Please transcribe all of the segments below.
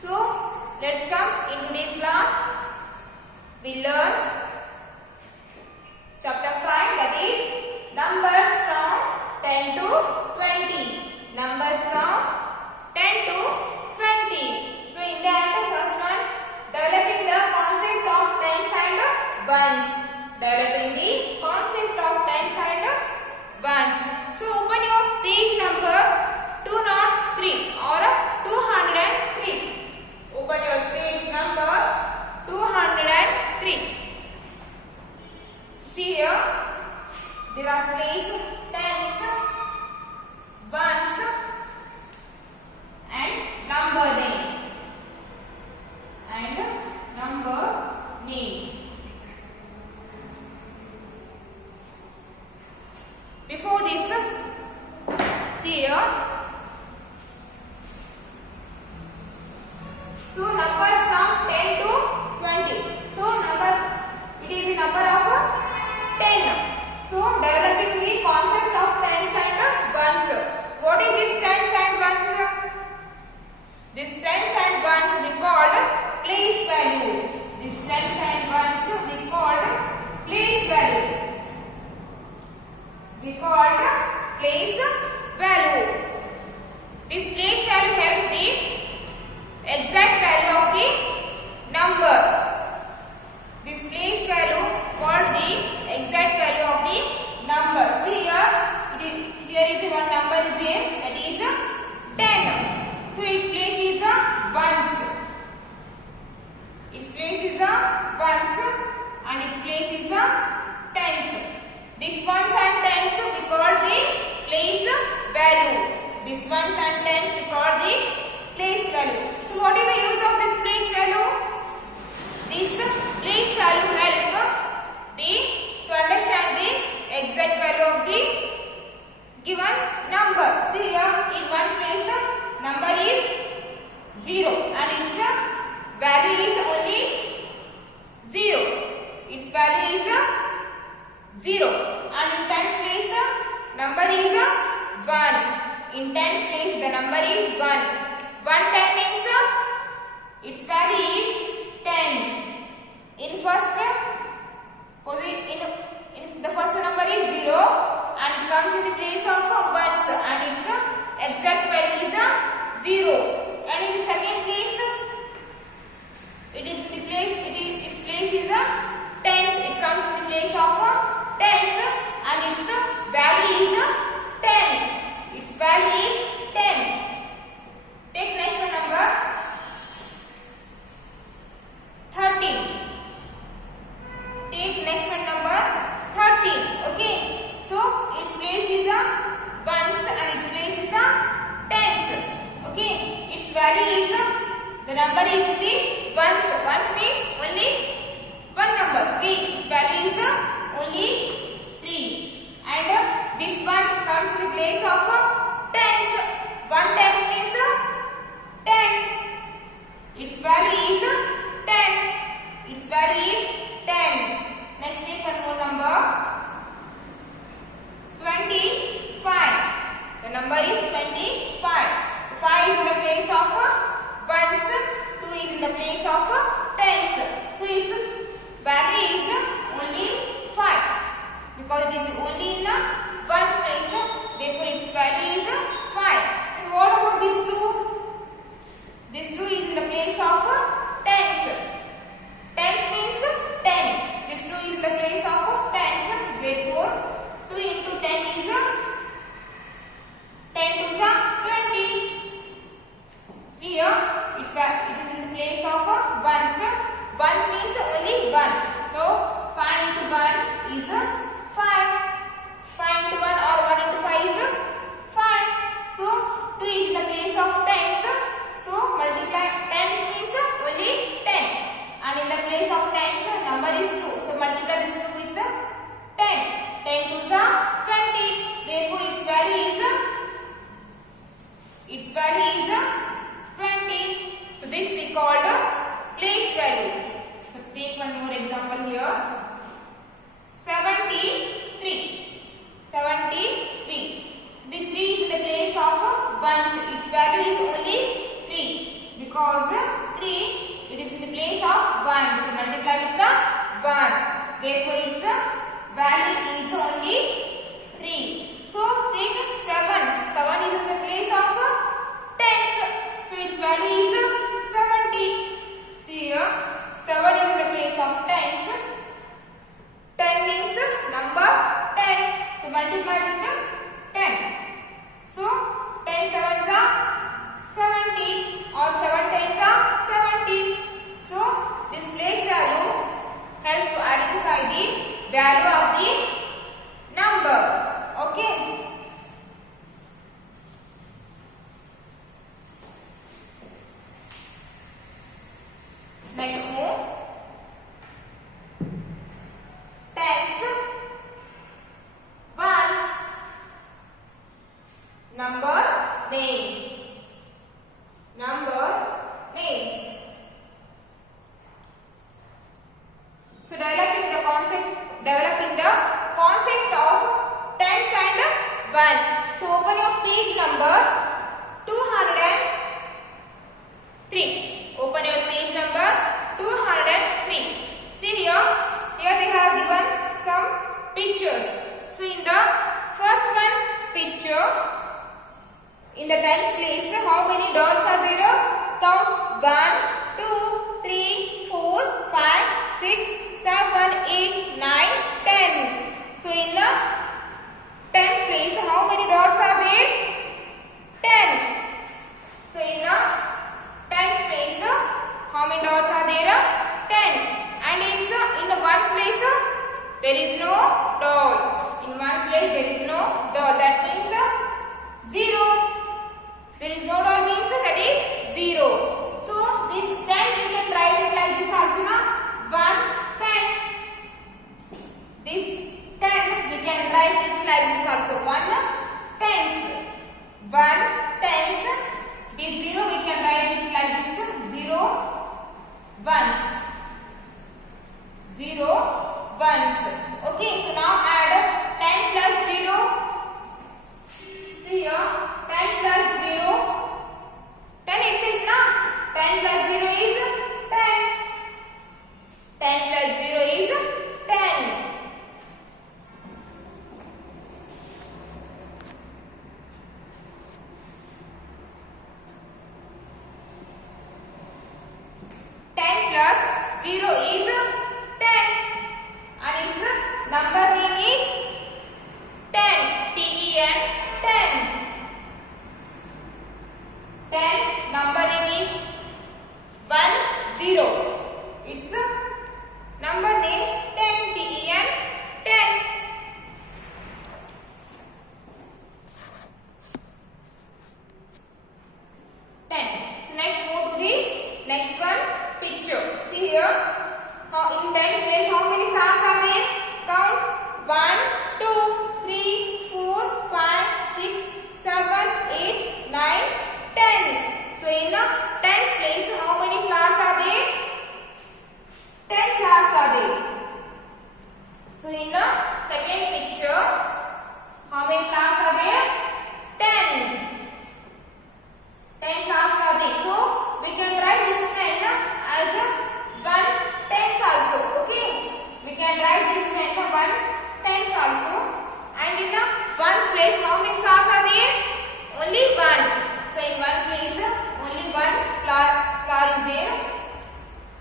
So let's come in today's class. We learn chapter 5, that is numbers from 10 to 20. Numbers from 10 to 20. So in that first one, developing the concept of tens and ones. Developing the concept of tens and ones. So open your page number 203 or 203. Open your page number 203. See here, there are placed tens, ones and number name. Before this, see here. So numbers from 10 to 20. So it is the number of 10. So developing the concept of tens and ones. What is this tens and ones? This tens and ones we called place value. This tens and ones we called place value. We called place value. This place value helps the exact value of the number. This place value called the exact value of the number. See here is one number is here, that is 10. So its place is ones. Its place is ones and its place is tens. This ones and tens we call the place value. This ones and tens we call the place value. So what is the use of this place value? This place value help to understand the exact value of the given number. See here, in one place number is 0 and its value is only 0. Its value is 0 and in tens place number is 1. In tens place the number is 1. 1 means its value is 10. In the first number is 0 and it comes in the place of ones and its exact value is 0. And in the second place its place is tens. It comes in the place of tens and its value is 10. Its value is 10. Take next one, number 13. Take next one, number 13. Okay. So its place is ones and its place is tens. Okay. Its value is the number is the ones. Ones means only one number. 3. Its value is only 3. And this one comes in the place of tens. 1 tens means 10. Its value is 10. Its value is 10. Next, take one more number 25. The number is 25. 5 is in the place of ones. 2 is in the place of tens. So its value is only 5 because it is only in ones place. Therefore, its value is 5. And what about this 2? This 2 is in the place of tens. Tens means 10. This 2 is in the place of tens. Therefore, 2 into 10 is 10 to 20. See here, it is in the place of ones. Ones means only 1. So, 5 into 1 is 5. 5 into 1 or 1 into 5 number names. Number names. So developing the concept of tens and ones. So open your page number 203. Open your page number 203. See here they have given some pictures. So in the first one picture, in the tens place, how many dots are there? Count 1, 2, 3, 4, 5, 6, 7, 8, 9, 10. So in the tens place, how many dots are there? 10. So in the tens place, how many dots are there? 10. And in the ones place, there is no dot. In ones place, there is no dot. That means 0. There is no dot means that is 0. So this 10 we can write it like this also, na? 1, 10. This 10 we can write it like this also. 1 tens. 1 tens. This 0 we can write it like this. 0 ones. 0 ones. Okay, so now add 10 plus 0. See here, 10 plus 0. 10 itself, na? 10 plus 0 is 10. 10 plus 0 is 10. Zero is 10 and its number name is 10. T-E-N 10. 10 number name is 1 0. Its number name 10. T-E-N 10. So next move to the next one picture. See here, in tens place how many stars are there? Count 1, 2, 3, 4, 5, 6, 7, 8, 9, 10. So in the tens place how many flowers are there? 10 flowers are there. So in the second picture, how many flowers are there? 10. 10 flowers are there. So we can write this 10 as 1 tens also. Okay, we can write this 10 1 tens also. And in the ones place how many flowers are there? Only 1. So in one place only 1 flower is there.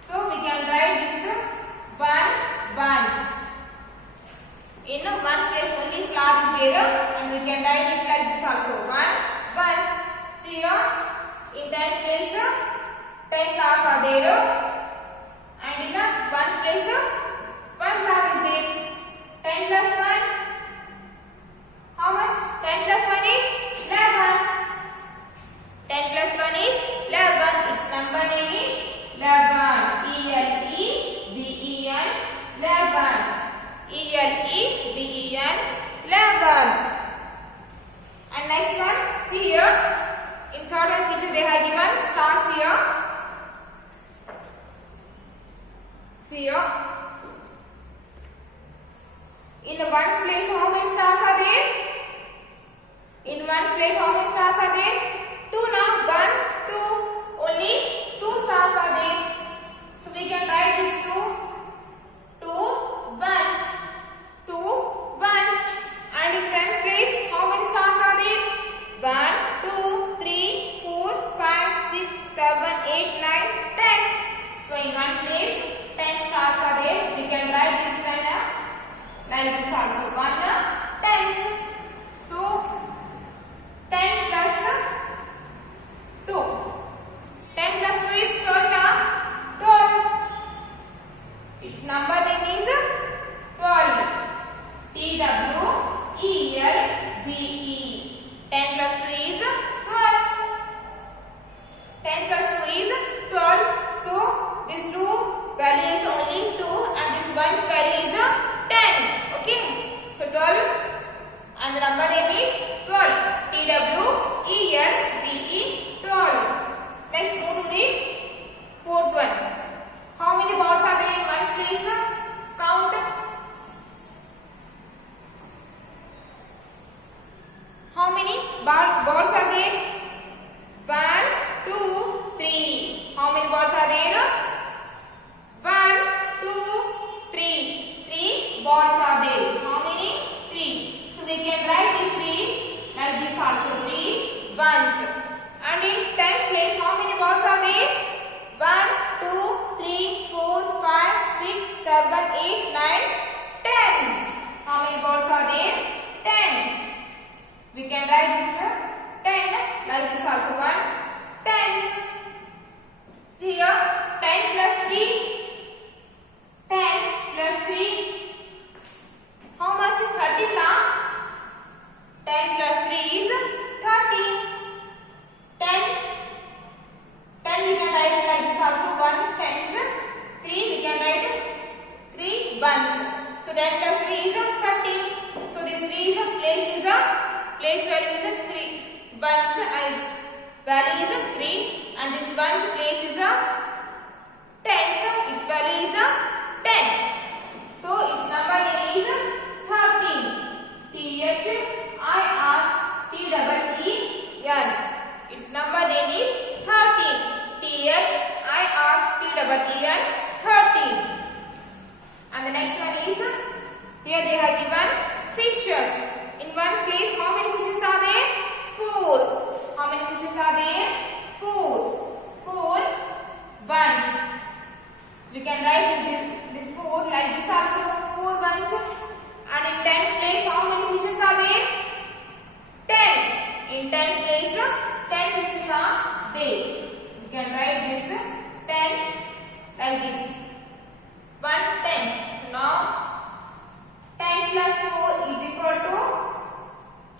So we can write this 1 ones. In the ones place only flower is there, and we can write it like this also. 1 ones. See here, in tens place 10 flowers are there, and in the ones place 1 flower is there. 10 plus 1, how much? 10 plus 1 is 11. 10 plus 1 is 11. Its number name is 11. E-L-E-V-E-N 11. E-L-E-V-E-N 11. And next one, see here. In third one picture they have given stars here. See here. In the ones place how many stars are there? In ones place how many stars are there? 2 now. 1, 2. Only 2 stars are there. So we can write this 2 ones. 2 ones. And in tens place how many stars are there? 1, 2, 3, 4, 5, 6, 7, 8, 9, 10. So in one place 10 stars are there. We can write this 10 like this also. 1 tens. So 10 plus balls are there? 1, 2, 3. How many balls are there? 1, 2, 3. 3 balls are there. How many? 3. So we can write this 3 like this also. 3 ones. And in tens place, how many balls are there? 1, 2, 3, 4, 5, 6, 7, 8, 9, 10. How many balls are there? 10. We can write this 10 like this also. 1 tens. See here, 10 plus 3. 10 plus 3. How much? 30 now. 10 plus 3 is 30. 10 we can write like this also. 1 tens. 3 we can write 3 ones. So 10 plus 3 is 30. So this 3 is a place value is 3 ones and its value is 3, and this ones place is a tens. Its value is 10. So its number is 13. THIRTEEN. Its number name is 13. THIRTEEN. 13. And the next one is, here they have given fishes. In one place, how many fishes are there? 4. How many fishes are there? 4. 4 ones. We can write this 4 like this also. 4 ones. And in tens place, how many fishes are there? 10. In tens place, 10 fishes are there. We can write this 10 like this. 1 tens. So now 10 plus 4 is equal to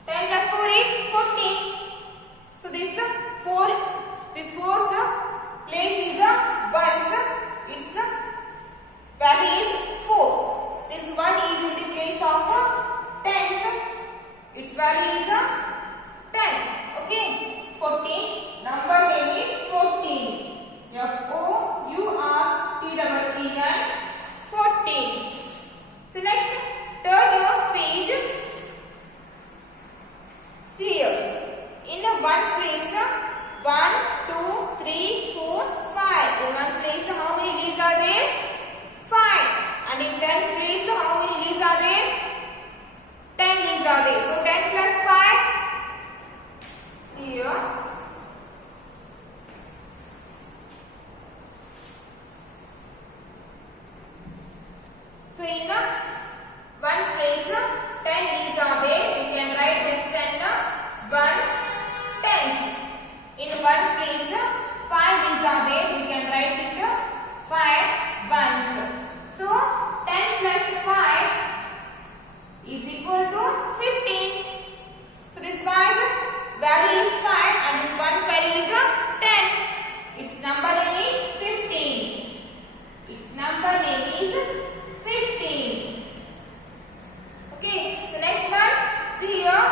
10 plus 4 is 14. So this 4's place is ones. Its value is 4. This 1 is in the place of tens. Its value is 10. Okay. 14. Number name is 14. FOURTEEN. 14. So next, turn your page. See here. In ones place, 1, 2, 3, 4, 5. In one place, how many leaves are there? 5. And in tens place, how many leaves are there? 10 leaves are there. So 10 plus 5. Here. So in ones place, 10 leaves are there. We can write this 10 1 tens. In ones place, 5 leaves are there. We can write it 5 ones. So 10 plus 5 is equal to 15. So this 5 value is 5 and this 1's value is 10. Its number name is 15. Its number name is 15. Okay. So next one. See here.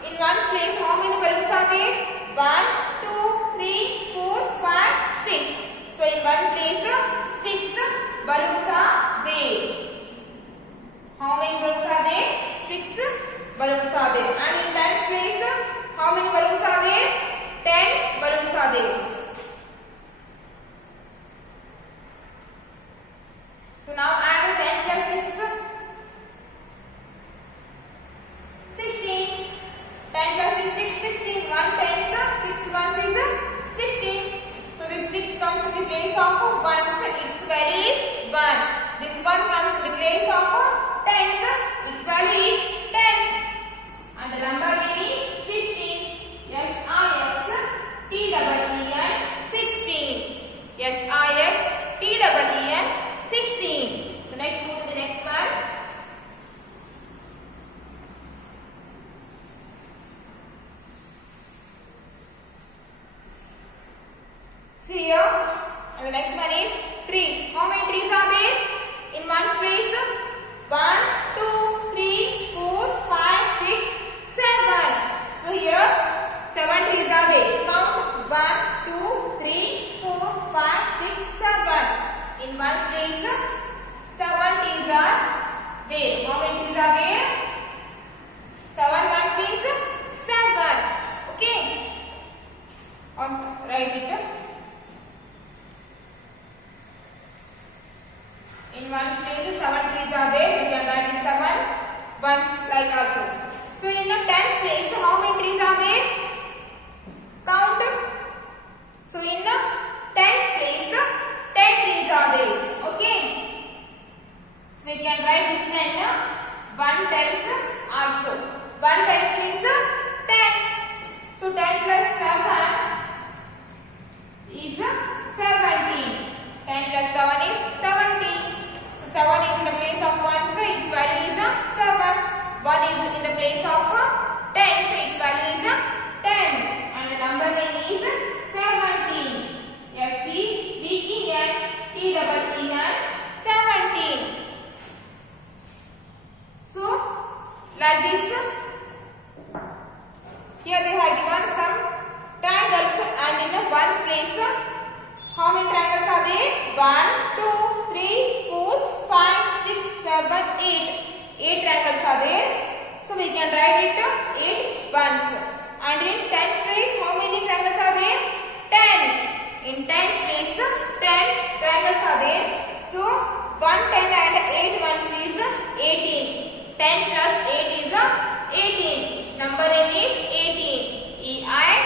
In one's place, how many balloons are there? 1, 2, 3, 4, 5, 6. So in one place, 6 balloons are there. How many balloons are there? 6 balloons are there. And in tens place, how many balloons are there? 10 balloons are there. So now add 10 plus 6. 16. 10 plus 6 is 16. 1 tens, 6 ones is 16. So this 6 comes in the place of 1s. Its value is 1. This 1 comes in the place of tens. Its value is 10. And the number name is 16. SIXTEEN 16. SIXTEEN 16. So next move to the next one. See here. And the next one is tree. How many trees are there? In one's place, like this. Here they have given some triangles and in one place how many triangles are there? 1, 2, 3, 4, 5, 6, 7, 8. 8 triangles are there. So we can write it 8 ones. And in tens place how many triangles are there? 10. In tens place 10 triangles are there. So 1 10 and 8 ones is 18. 10 plus 8 is 18. Its number name is 18. E-I-G-H-T-E-E-N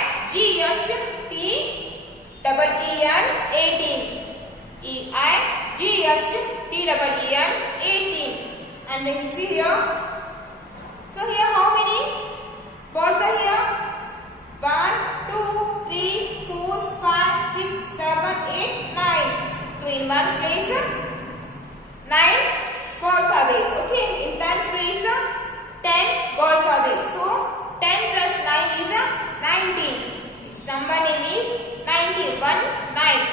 18. E-I-G-H-T-E-E-N 18. And then you see here. So here how many balls are here? 1, 2, 3, 4, 5, 6, 7, 8, 9. So in one place 9 balls are there. Okay. In tens place 10 balls are there. So 10 plus 9 is 19. Its number name is 19. 1, 9.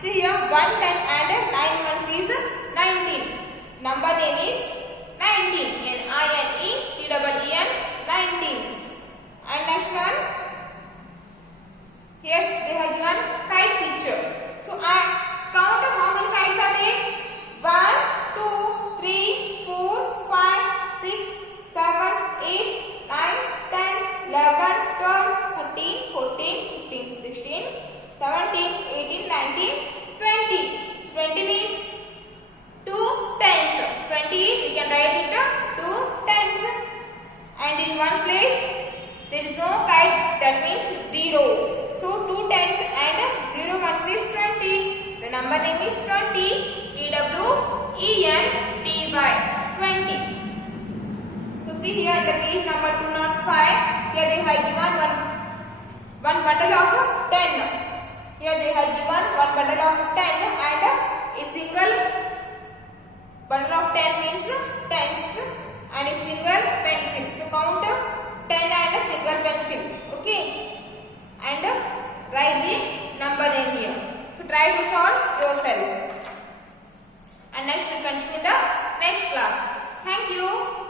See here 1, 10 and 9 ones is 19. Number name is 19. N-I-N-E-T-E-E-N 19. And next one. Yes, they have given kite picture. So I count how many kites are there? 1, 2, 3, 4, 5, 6, 7, 8, 9, 10, 11, 12, 13, 14, 15, 16, 17, 18, 19, 20. 20 means 2 tens. 20 we can write it 2 tens. And in one place there is no kite, that means 0. So 2 tens and 0 ones is 20. The number name is 20. E-W-E-N-T-Y 20. So see here in the page number 205. Here they have given one bundle of 10. Here they have given one bundle of 10 and a single bundle of 10 means tens and a single pencil. So count 10 and a single pencil. Okay. And write the number name here. So try to solve yourself. And next we continue in the next class. Thank you.